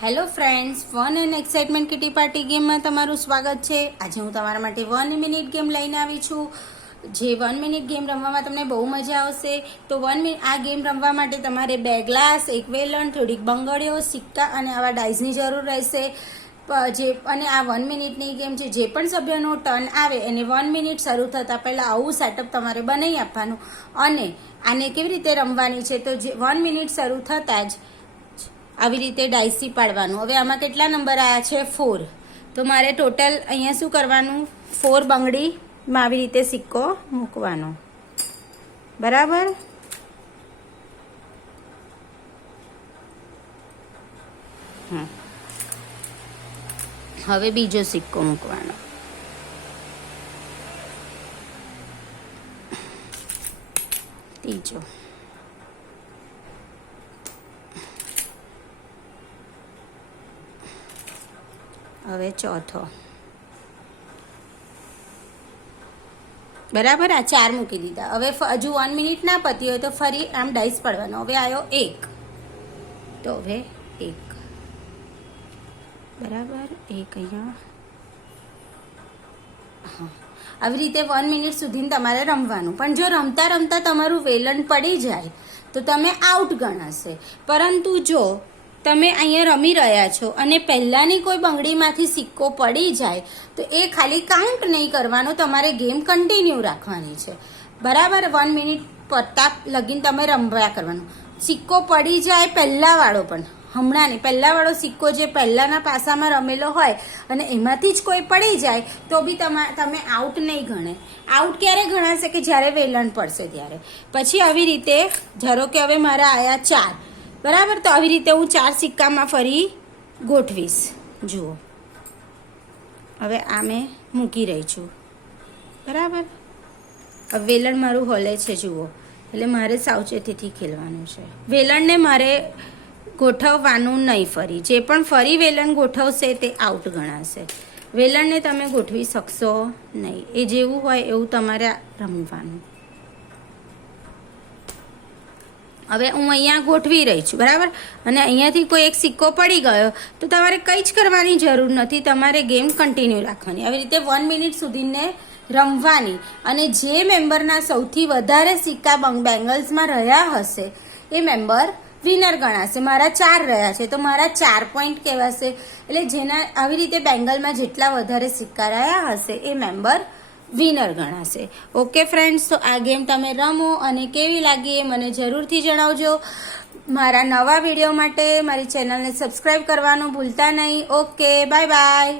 Hello friends, fun and excitement kitty party ગેમમાં તમારું સ્વાગત છે। આજે હું તમારા માટે 1 મિનિટ ગેમ લઈને આવી છું। જે 1 મિનિટ ગેમ રમવામાં તમને બહુ મજા આવશે। તો 1 મિનિટ આ ગેમ રમવા માટે તમારે 2 ગ્લાસ, 1 વેલણ, થોડીક બંગડીઓ, સિક્કા અને આવા ડાઇઝની જરૂર રહેશે। અને આ 1 મિનિટની ગેમ છે। જે પણ સભ્યનો ટર્ન આવે એને 1 મિનિટ શરૂ થતાં પહેલાં આવું સેટઅપ તમારે બનાવી આપવાનું। અને આને કેવી રીતે રમવાની છે, તો જે 1 મિનિટ શરૂ થતાં જ આવી રીતે ડાયસી પાડવાનું। હવે આમાં કેટલા નંબર આવ્યા છે? 4। તો મારે ટોટલ અહીંયા શું કરવાનું? 4 બંગડીમાં આવી રીતે સિક્કો મૂકવાનો, બરાબર? હવે બીજો સિક્કો મૂકવાનો, ત્રીજો, હવે ચોથો, બરાબર? આ 4 મૂકી દીધા। હવે હજુ 1 મિનિટ ના પતી હોય તો ફરી આમ ડાઈસ પડવાનો। હવે આવ્યો 1, તો હવે 1, બરાબર? 1 અહીંયા, હા। આવી રીતે 1 મિનિટ સુધી તમારે રમવાનું। પણ જો રમતા રમતા તમારું વેલણ પડી જાય તો તમે આઉટ ગણાશે। પરંતુ જો તમે અહીંયા રમી રહ્યા છો અને પહેલાંની કોઈ બંગડીમાંથી સિક્કો પડી જાય તો એ ખાલી કાઉન્ટ નહીં કરવાનો, તમારે ગેમ કન્ટિન્યુ રાખવાની છે, બરાબર? 1 મિનિટ પડતા લગીને તમે રમવા કરવાનું। સિક્કો પડી જાય પહેલાંવાળો, પણ હમણાં નહીં, પહેલાંવાળો સિક્કો જે પહેલાંના પાસામાં રમેલો હોય અને એમાંથી જ કોઈ પડી જાય તો બી તમે આઉટ નહીં ગણે। આઉટ ક્યારે ગણાશે? કે જ્યારે વેલણ પડશે ત્યારે। પછી આવી રીતે ધારો કે હવે મારા આયા 4, બરાબર? તો આવી રીતે હું 4 સિક્કામાં ફરી ગોઠવીશ। જુઓ, હવે આ મેં મૂકી રહી છું, બરાબર? હવે વેલણ મારું હલે છે, જુઓ, એટલે મારે સાવચેતીથી ખેલવાનું છે। વેલણને મારે ગોઠવવાનું નહીં ફરી, જે પણ ફરી વેલણ ગોઠવશે તે આઉટ ગણાશે। વેલણને તમે ગોઠવી શકશો નહીં, એ જેવું હોય એવું તમારે રમવાનું। હવે હું અહીંયા ગોઠવી રહી છું, બરાબર? અને અહીંયાથી કોઈ એક સિક્કો પડી ગયો તો તમારે કંઈ જ કરવાની જરૂર નથી, તમારે ગેમ કન્ટિન્યુ રાખવાની। આવી રીતે 1 મિનિટ સુધીને રમવાની। અને જે મેમ્બરના સૌથી વધારે સિક્કા બેંગલ્સમાં રહ્યા હશે એ મેમ્બર વિનર ગણાશે। મારા 4 રહ્યા છે તો મારા 4 પોઈન્ટ કહેવાશે। એટલે જેના આવી રીતે બેંગલમાં જેટલા વધારે સિક્કા રહ્યા હશે એ મેમ્બર વિનર ગણાશે। ઓકે ફ્રેન્ડ્સ, તો આ ગેમ તમે રમો અને કેવી લાગી એ મને જરૂરથી જણાવજો। મારા નવા વિડીયો માટે મારી ચેનલને સબસ્ક્રાઈબ કરવાનું ભૂલતા નહીં। Okay, bye bye.